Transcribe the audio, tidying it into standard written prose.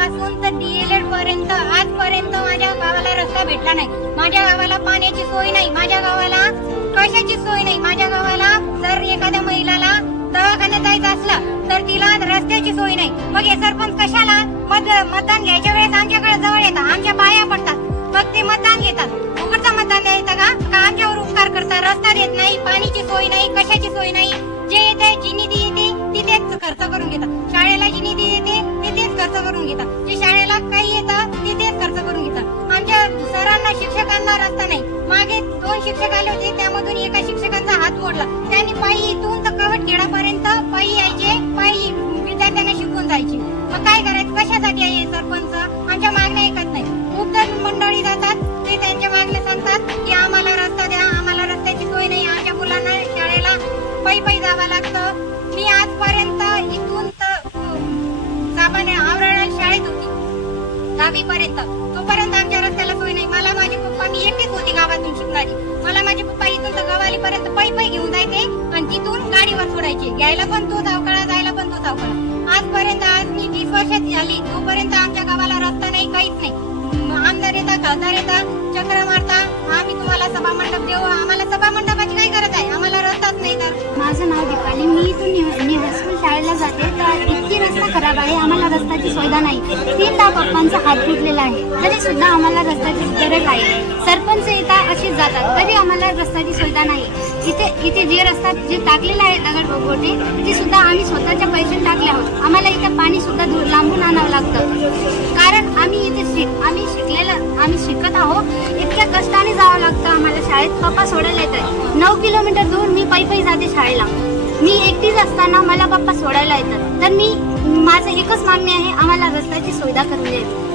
पासून तर DLED पर्यंत आजपर्यंत माझ्या गावाला रस्ता भेटला नाही. माझ्या गावाला पाण्याची सोय नाही, माझ्या गावाला कशाची सोय नाही. माझ्या गावाला जर एखाद्या महिलाला दवाखान्यात जायचं असलं तर तिला रस्त्याची सोय नाही. मग हे सरपंच कशाला मतदान घ्यायच्या वेळेस आमच्याकडे जवळ येतात, आमच्या बाया पडतात, मग ते मतदान घेतात. उघडचं मतदान द्यायचं का आमच्यावर उपकार करतात? रस्ता देत नाही, पाणीची सोय नाही, कशाची सोय नाही. जे येते जी निधी येते तिथेच खर्च करून घेतात. शाळेला जी निधी येते तिथेच खर्च करून घेतात. जे शाळेला काही येतं तिथेच खर्च करून घेतात. आमच्या सरांना शिक्षकांना रस्ता नाही. मागे 2 शिक्षक आले होते, त्यामधून एका शिक्षकांचा हात मोडला. त्यांनी पायी इथून तर कवठखेडापर्यंत पायी यायचे, पायी विद्यार्थ्यांना शिकवून जायचे. मग काय करायचं? कशासाठी आहे सरपंच? आमच्या मागण्या ऐकत नाही. खूप जण मंडळी जातात, ते त्यांच्या मागण्या सांगतात की आम्हाला रस्ता द्या, आम्हाला रस्त्याची सोय नाही, आमच्या मुलांना शाळेला पायी जावं लागतं. मी आजपर्यंत इथून तर सामान्य आवरण शाळेत होती 10वी पर्यंत, तोपर्यंत आमच्या रस्त्याला सोय नाही. मला माझे पप्पा, मी एकटीच होती गावातून शिकणारी, मला माझे पप्पा इथून तर गवालीपर्यंत पायी घेऊन जायचे आणि तिथून गाडीवर सोडायचे. घ्यायला पण तो अवकाळा, जायला पण तो अवकाळा. आजपर्यंत, आज मी 20 वर्षाची झाली, तोपर्यंत आमच्या गावाला रस्ता नाही, काहीच नाही. आमदार येतात, खासदार येतात, चक्र मारता, आम्ही तुम्हाला सभा मंडप देऊ. आम्हाला सभा मंडपाची काय गरज आहे? आम्हाला रस्ताच नाही. तर माझं नाव दीपाली, मी इथून हायस्कूल शाळेला जाते. तर इतकी रस्ता खराब आहे, आम्हाला रस्त्याची सुविधा नाही. 3दा पप्पांचा हात तुटलेला आहे, तरी सुद्धा आम्हाला रस्त्याची गरज आहे. सरपंच येतात अशीच जातात, तरी आम्हाला रस्त्याची सुविधा नाही. इथे जे रस्ता जे टाकलेला आहे दगड बोगोटे, ते सुद्धा आम्ही स्वतःच्या पैसे टाकले आहोत. आम्हाला इथे पाणी सुद्धा दूर लांबून आणावं लागतं, कारण आम्ही आम्ही शिकत आहोत. इतक्या कष्टाने जावं लागतं आम्हाला शाळेत. पप्पा सोडायला येतात 9 किलोमीटर दूर, मी पायी जाते शाळेला. मी एकटीच असताना मला पप्पा सोडायला येतात. तर माझं एकच मागणी आहे, आम्हाला रस्त्याची सुविधा करून द्यायची.